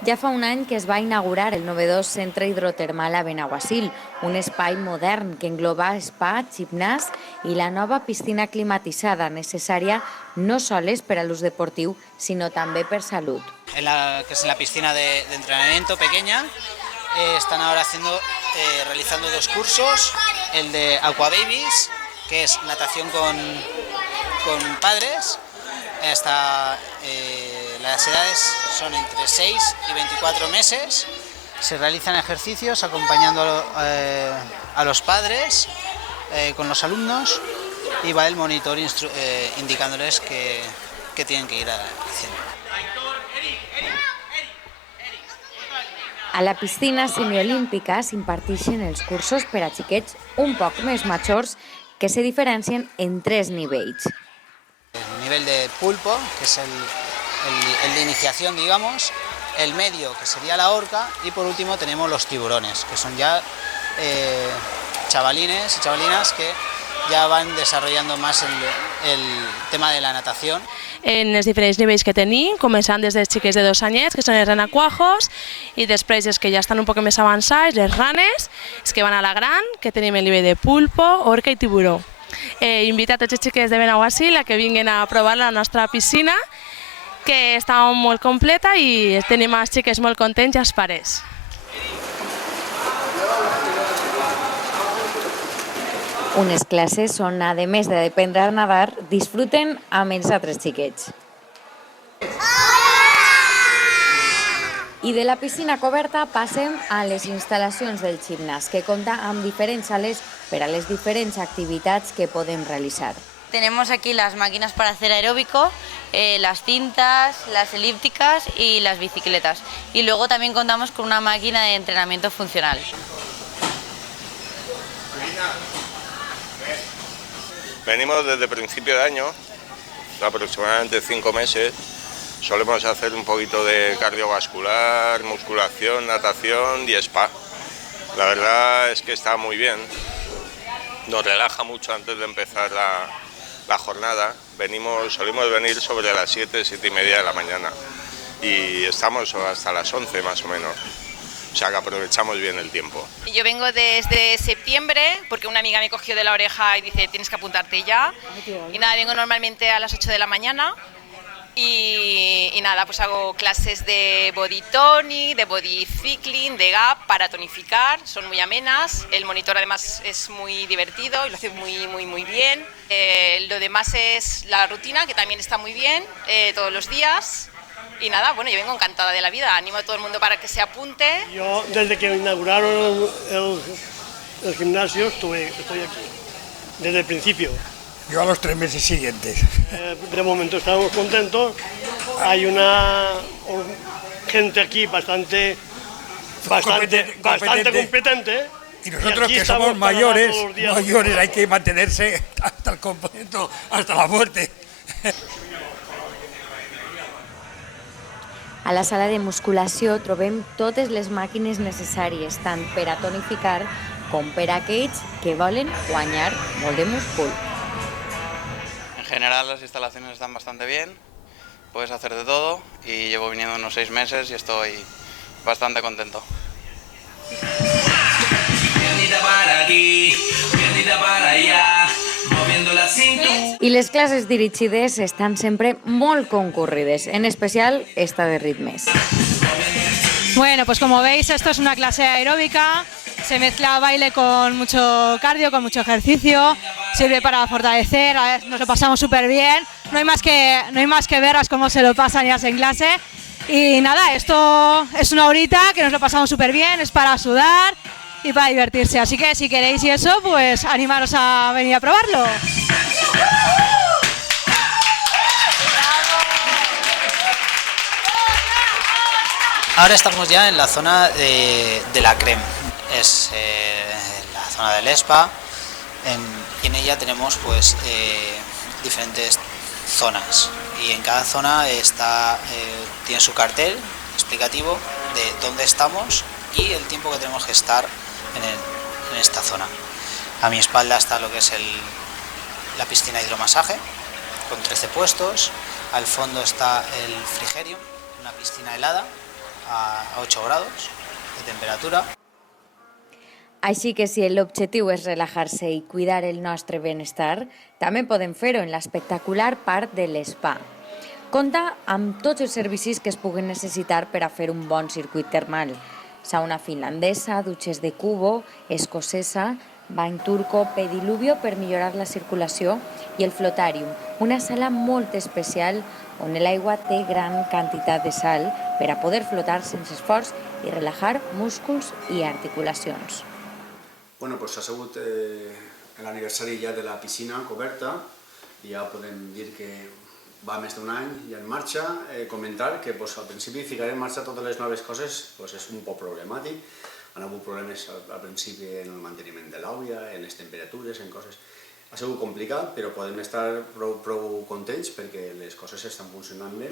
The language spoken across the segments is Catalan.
Ja fa un any que es va inaugurar el novedós Centre Hidrotermal a Benaguasil, un espai modern que engloba spa, gimnàs i la nova piscina climatitzada necessària no sols per a l'ús deportiu, sinó també per salut. Que es en la piscina de entrenamiento pequeña, están ahora realizando dos cursos, el de Aqua Babies, que es natación con padres, hasta las edades son entre 6 y 24 meses. Se realizan ejercicios acompañando a los padres con los alumnos y va el monitor indicándoles que tienen que ir haciendo. A la piscina semiolímpica s'imparteixen els cursos per a xiquets un poc més majors que se diferencien en 3 nivells. El nivel de pulpo, que es el de iniciación, digamos, el medio, que sería la orca, y por último tenemos los tiburones, que son ya chavalines y chavalinas que ja van desarrollando más el tema de la natación. En els diferents nivells que tenim, començant des dels xiquets de 2 anyets, que són els renacuajos, i després els que ja estan un poc més avançats, les ranes, els que van a la gran, que tenim el nivell de pulpo, orca i tiburó. Invito a tots els xiquets de Benaguasil a que vinguin a provar la nostra piscina, que està molt completa i tenim els xiquets molt contents i els pares. Unes classes on, a més d'aprendre a nedar, disfruten amb els altres xiquets. I de la piscina coberta passem a les instal·lacions del gimnàs, que compta amb diferents sales per a les diferents activitats que podem realitzar. Tenemos aquí las máquinas para hacer aeróbico, las cintas, las elípticas y las bicicletas. Y luego también contamos con una máquina de entrenamiento funcional. Venimos desde principio de año, aproximadamente 5 meses. Solemos hacer un poquito de cardiovascular, musculación, natación y spa. La verdad es que está muy bien. Nos relaja mucho antes de empezar la jornada. Solimos venir sobre las 7, 7 y media de la mañana y estamos hasta las 11 más o menos. O sea que aprovechamos bien el tiempo. Yo vengo desde septiembre porque una amiga me cogió de la oreja y dice tienes que apuntarte ya. Y nada, vengo normalmente a las 8 de la mañana y nada, pues hago clases de body tonic, de body cycling, de gap para tonificar, son muy amenas. El monitor además es muy divertido y lo hace muy bien. Lo demás es la rutina, que también está muy bien, todos los días. Y nada, bueno, yo vengo encantada de la vida, animo a todo el mundo para que se apunte. Yo desde que inauguraron el gimnasio estoy aquí, desde el principio. Yo a los 3 meses siguientes. De momento estamos contentos, hay una gente aquí bastante competente. Y nosotros que somos mayores, hay que mantenerse hasta el completo, hasta la muerte. A la sala de musculació trobem totes les màquines necessàries, tant per a tonificar com per a aquells que volen guanyar molt de múscul. En general las instalaciones están bastante bien, puedes hacer de todo y llevo viniendo unos 6 meses y estoy bastante contento. I les classes dirigides estan sempre molt concurrides, en especial esta de ritmes. Bueno, pues como veis, esto es una clase aeróbica, se mezcla baile con mucho cardio, con mucho ejercicio, sirve para fortalecer, nos lo pasamos súper bien, no hay más que verlas cómo se lo pasan ya en clase. Y nada, esto es una horita que nos lo pasamos súper bien, es para sudar y para divertirse, así que si queréis y eso, pues animaros a venir a probarlo. Ahora estamos ya en la zona de la creme, es la zona del spa, y en ella tenemos pues diferentes zonas, y en cada zona tiene su cartel explicativo de dónde estamos y el tiempo que tenemos que estar en esta zona. A mi espalda está lo que es la piscina de hidromasaje con 13 puestos, al fondo está el Frigerium, una piscina helada a 8 grados de temperatura. Així que si l'objectiu és relajar-se i cuidar el nostre benestar, també podem fer-ho en l'espectacular parc de l'Spa. Compta amb tots els servicis que es puguen necessitar per a fer un bon circuit termal. Sauna finlandesa, dutxes de cubo, escocesa, bany turco, pediluvio per millorar la circulació i el flotàrium, una sala molt especial on l'aigua té gran quantitat de sal per a poder flotar sense esforç i relajar músculs i articulacions. Bueno, doncs ha sigut l'aniversari ja de la piscina coberta i ja podem dir que va més d'un any ja en marxa. Comentar que al principi ficar en marxa totes les noves coses és un poc problemàtic. Han hagut problemes al principi en el manteniment de l'aigua, en les temperatures, en coses. Ha sigut complicat, però podem estar prou contents perquè les coses estan funcionant bé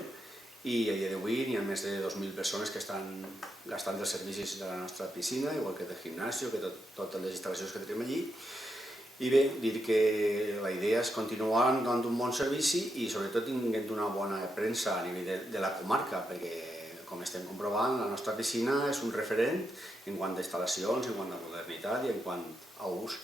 i a dia d'avui hi ha més de 2.000 persones que estan gastant els servicis de la nostra piscina, igual que del gimnàsio, que totes les instal·lacions que tenim allí. I bé, dir que la idea és continuar donant un bon servici i sobretot tinguent una bona premsa a nivell de la comarca, perquè com estem comprovant, la nostra piscina és un referent en quant a instal·lacions, en quant a modernitat i en quant a ús.